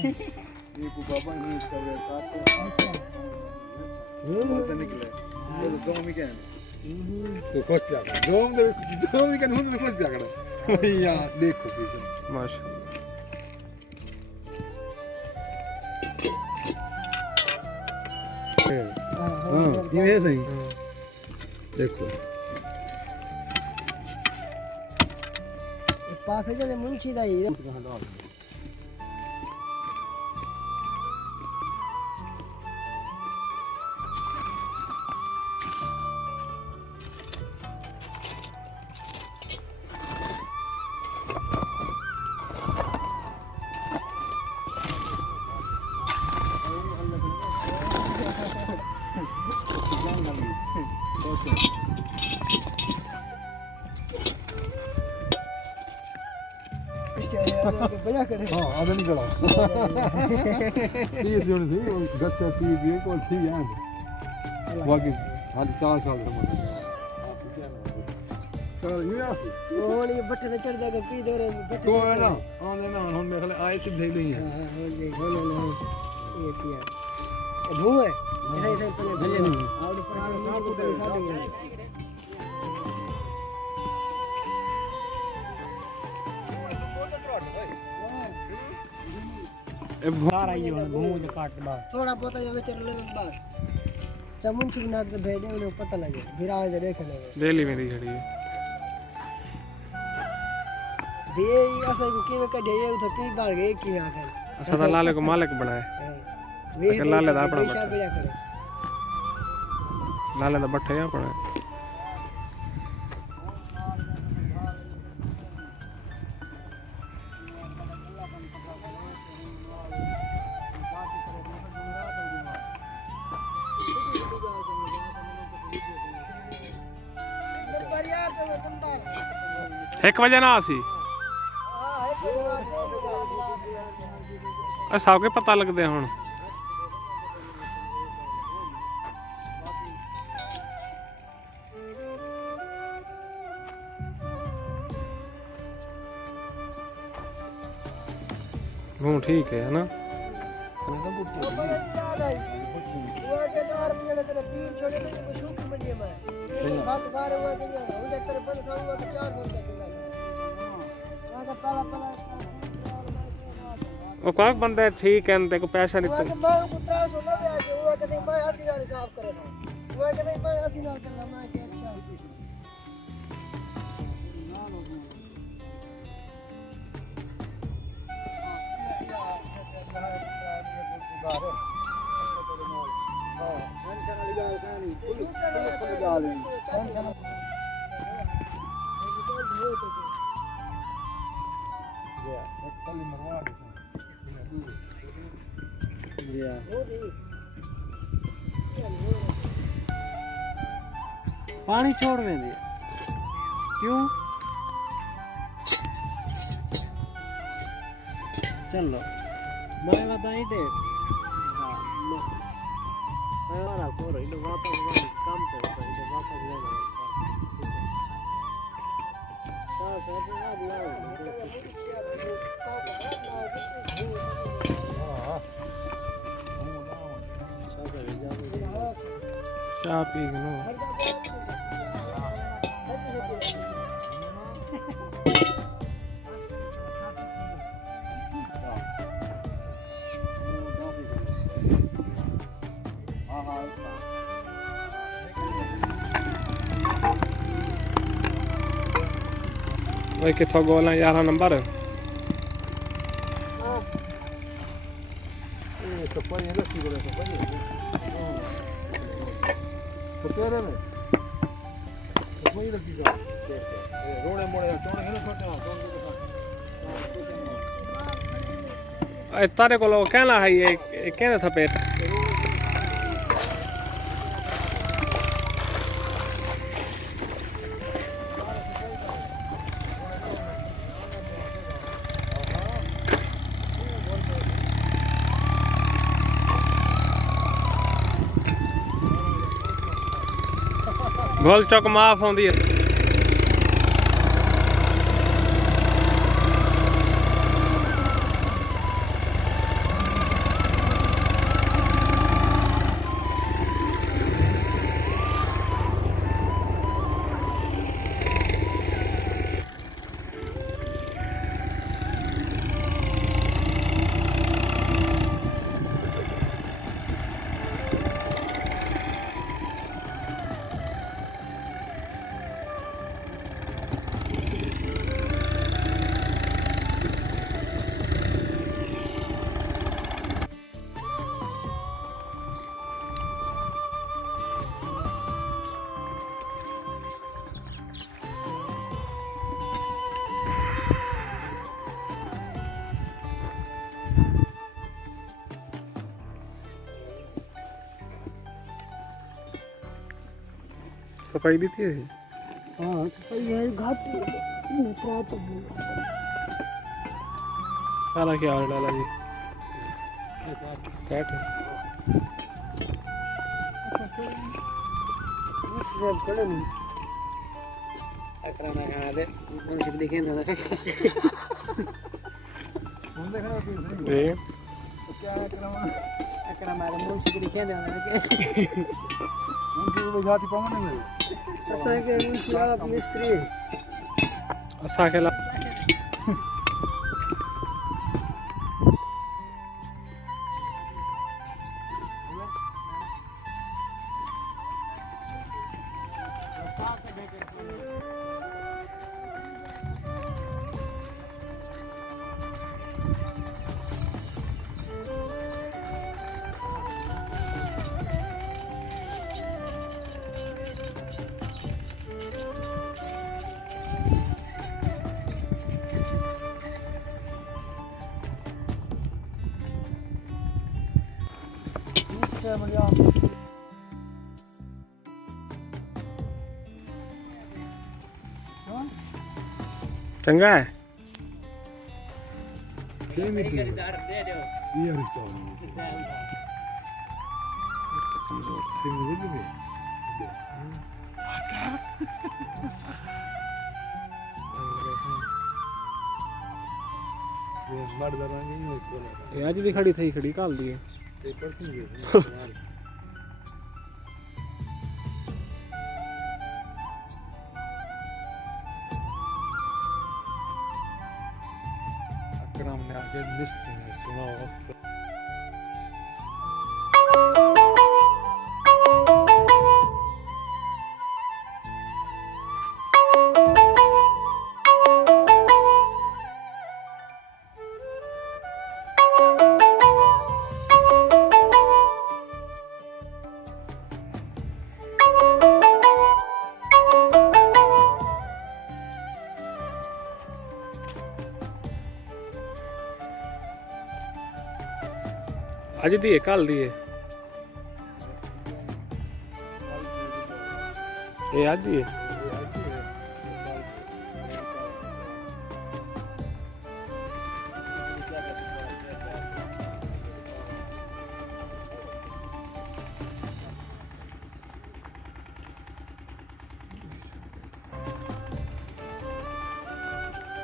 ये को बाबा ने इसका काट तो निकले ये तो मी क्या तो फंस जाएगा दो मी क्या तो फंस जाएगा यार देखो माशा हां ये सही देखो पास है जो मुंशी दा ही बढ़िया करे हां आधा निकला ये जोन थी गच्चा पी भी को थी यार बाकी खाली 4 साल से मत चल ये आसी और ये बट्टे से चढ़ जाएगा की दे रहे बट्टे तो है ना आने ना हम मेरे ख्याल आए सीधे ही नहीं है हां हो ये पिया भू है नहीं नहीं पहले और ऊपर साहब को पहले साहब सारा ये घूम काट बा थोड़ा बहुत जो चल ले बस चमुन चिकना के भेजे उन्हें पता लगे फिर आए देख ले दिल्ली में खड़ी है भी ऐसा कि में कढे ये तो की बाल गए की आखिर सदा लाले को मालिक बनाए वे लाले दा अपना बढ़िया करे लाले दा बट्ठा या पड़ा एक बजे ना आसी सब के पता लगते हुन वो ठीक है ना वो कोई बंदे ठीक है ते को पैसा नहीं मैं कुत्रा सोना भी आके वो कहते मैं हसी नाल साफ करे था वो कहते मैं हसी नाल करना मैं के पानी छोड़ वेंदी क्यों चलो मैं बताई दे हां मैं कोरो इनो वापस काम करता है इनो वापस लेना चाय पी नो भाई किथों गोला 11 नंबर तो कोई नहीं रखी बोले तो कोई तो तेरे में तो कोई रखी जा रोड़े मोड़े चौड़े है ना छोटे तारे को कहना है ये कहने था पेट गोल चौक माफ आउंदी है सफाई दी थी हाँ सफाई है घाट प्राप्त सारा क्या हाल डाला जी कैट चलो नहीं अकरा ना कहा दे उन से देखें ना फोन देखना तो ये क्या करना अकरा मारे मुंह से देखें ना उनकी वो जाति पावन नहीं ऐसा के उनकी आप मिस्त्री असा केला क्या बढ़िया चंगा है क्या नहीं ये रिश्ता सिंगल में ये मर्द रंग नहीं होता ये आज दी खड़ी थी खड़ी काल दी पेपर सुन गए अकरम ने आगे मिस्र ने सुना आज दी काल दी ये आज दी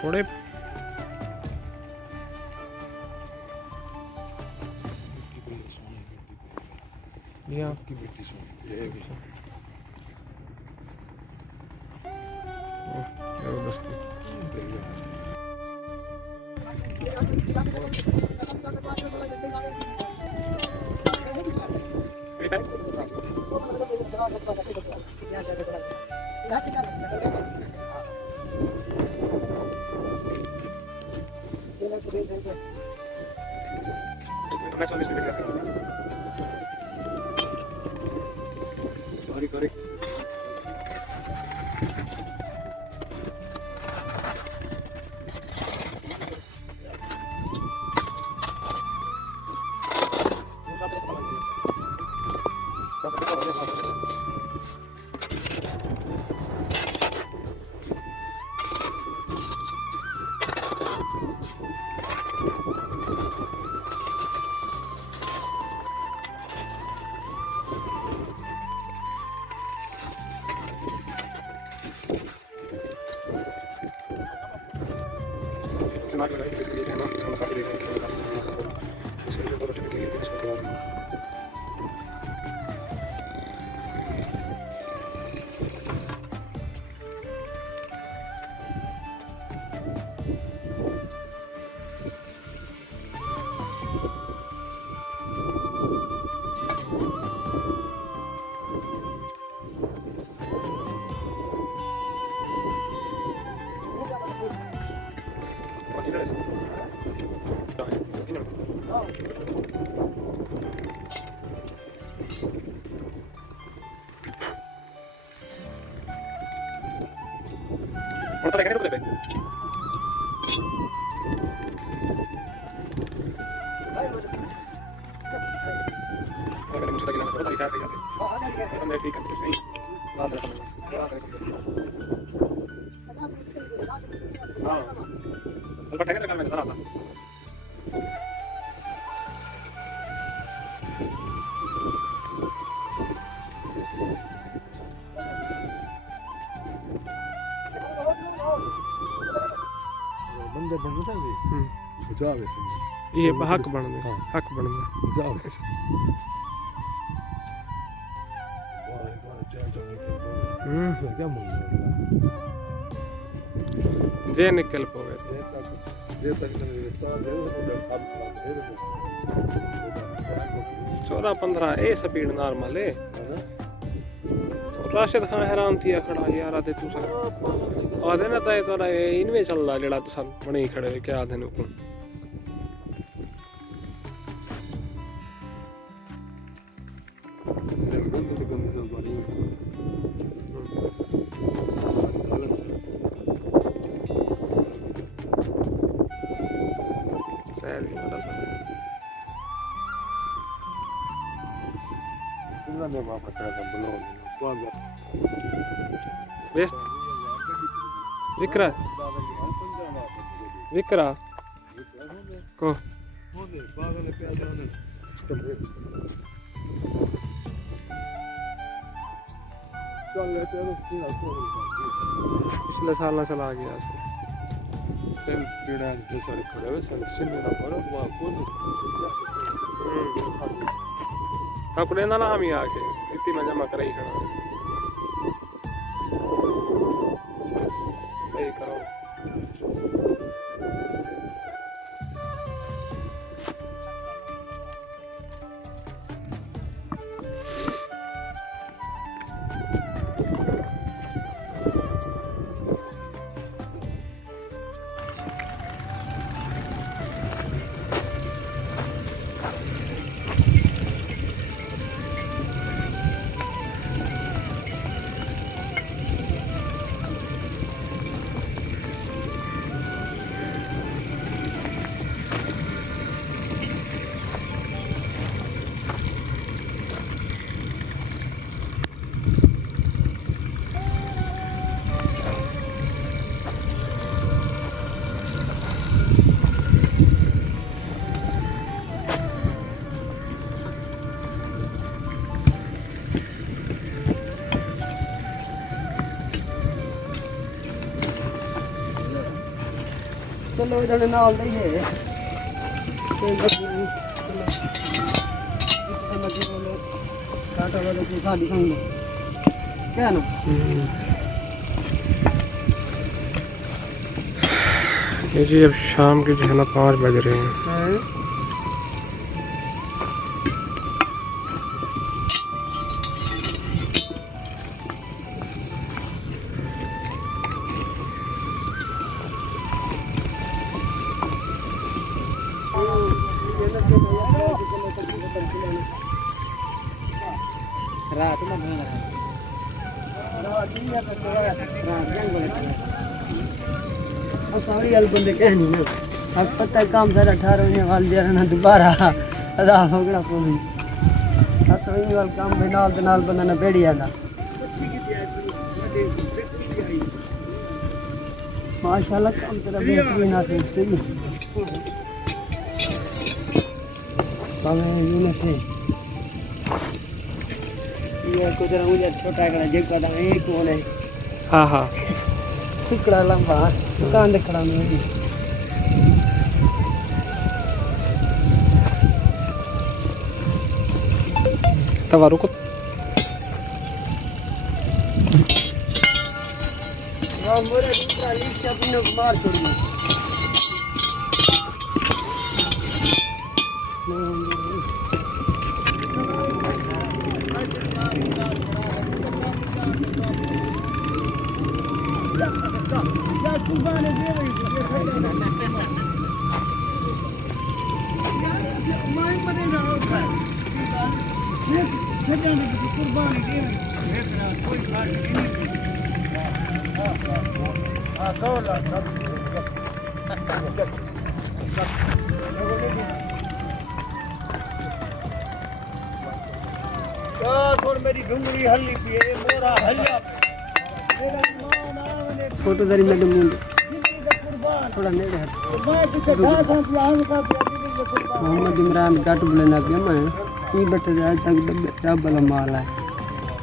थोड़े ये आपकी बेटी सोनी ये भी बस्ती ठीक है हाँ हल्का ठेके लगा मेरे तरह बंदे बन सकते जावे से ये हक बन गए हक बन गए जावे से क्या बोल जे निकल पोवे ये तक चौदह 15 ए स्पीड नॉर्मल है राशिद खान हैरान थी खड़ा यार आते तू सब आधे ना ताए तोरा इनमें चल रहा जेड़ा तू सब बने खड़े क्या आधे नु विक्रा विक्रा को पिछले साल ना चला गया ठाकुर ना हम ही आके इतनी में जमा कराई खड़ा सही करो चलो इधर नाल नहीं है कोई बात नहीं काटा वाले की शादी खाऊंगा क्या ना ये जी अब शाम के जो है ना 5 बज रहे हैं रात में नहीं लगा रात ही है तो रात जंग बोले और सारी अल बंदे कहनी ना अब पता काम सारा 18 होने वाल दे ना दोबारा अदा हो गया फोन तो ये वाल काम में नाल बंदा ना बैठ जाता माशाल्लाह काम तेरा बेहतरीन आ सकते भी पावे ये से ये कुदरा मुझे छोटा कड़ा जगह दा एक कोने हाँ हाँ टुकड़ा लंबा दुकान दे खड़ा में तवा रुको वो मोरे दूसरा लीक से अपने मार छोड़ी मेरी ढूंढी हल्ली पी मोरा हल्ला फोटो दरी मेरे मुंड थोड़ा नेड़े हट मोहम्मद इमरान गट बुलंदा पिया मैं ई बटे आज तक डब वाला माल है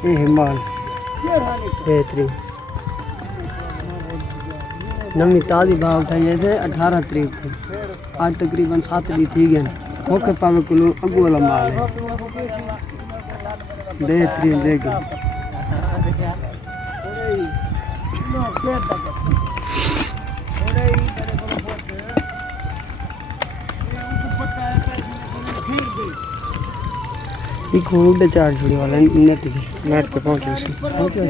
ये है माल बेहतरीन नवी ताज़ी भाव उठाई ऐसे 18 तारीख को आज तकरीबन 7 डी थी गए होके पावे किलो अगू वाला माल है बेहतरीन देगी एक उड़े चार्ज छोड़ी वाला नेट की नेट पे पहुंचे सी पहुंचे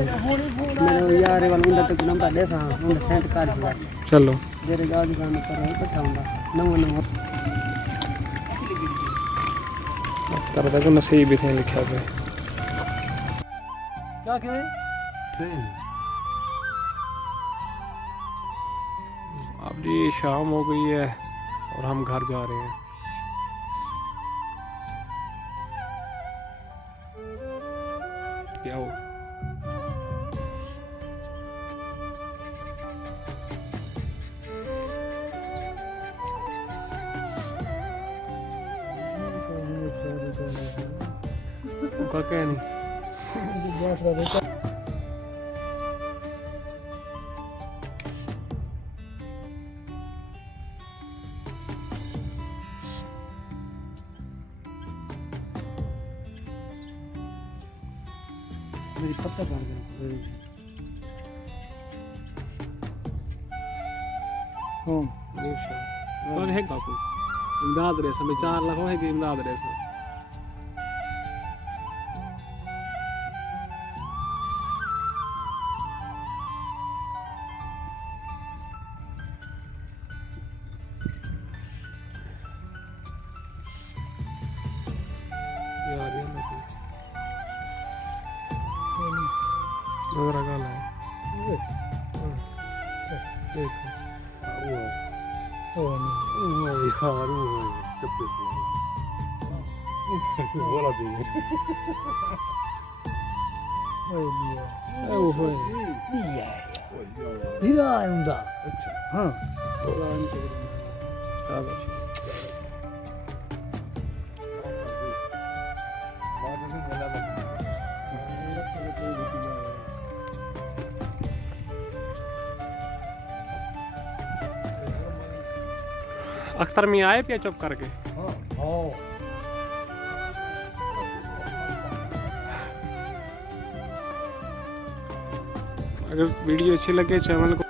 मेरे यार वाला उंदा तक नंबर दे सा उंदा सेंड कर दिया चलो जेरे गाज दुकान पर है बैठाऊंगा नवा नवा तेरा देखो नसीब भी थे लिखा पे क्या कहे अब जी शाम हो गई है और हम घर जा रहे हैं। क्या हो उनका क्या नहीं मेरी पत्ता कर दे कौन है बापू इमदाद रेस हमें 4 लाख है कि इमदाद रेस यार ये मेरा गाना है देखो बोला दी धीरा आऊंगा अच्छा हाँ शाबाश बात ऐसे बोला था अख्तर में आए पिया चुप करके हाँ हाँ अगर वीडियो अच्छी लगे चैनल को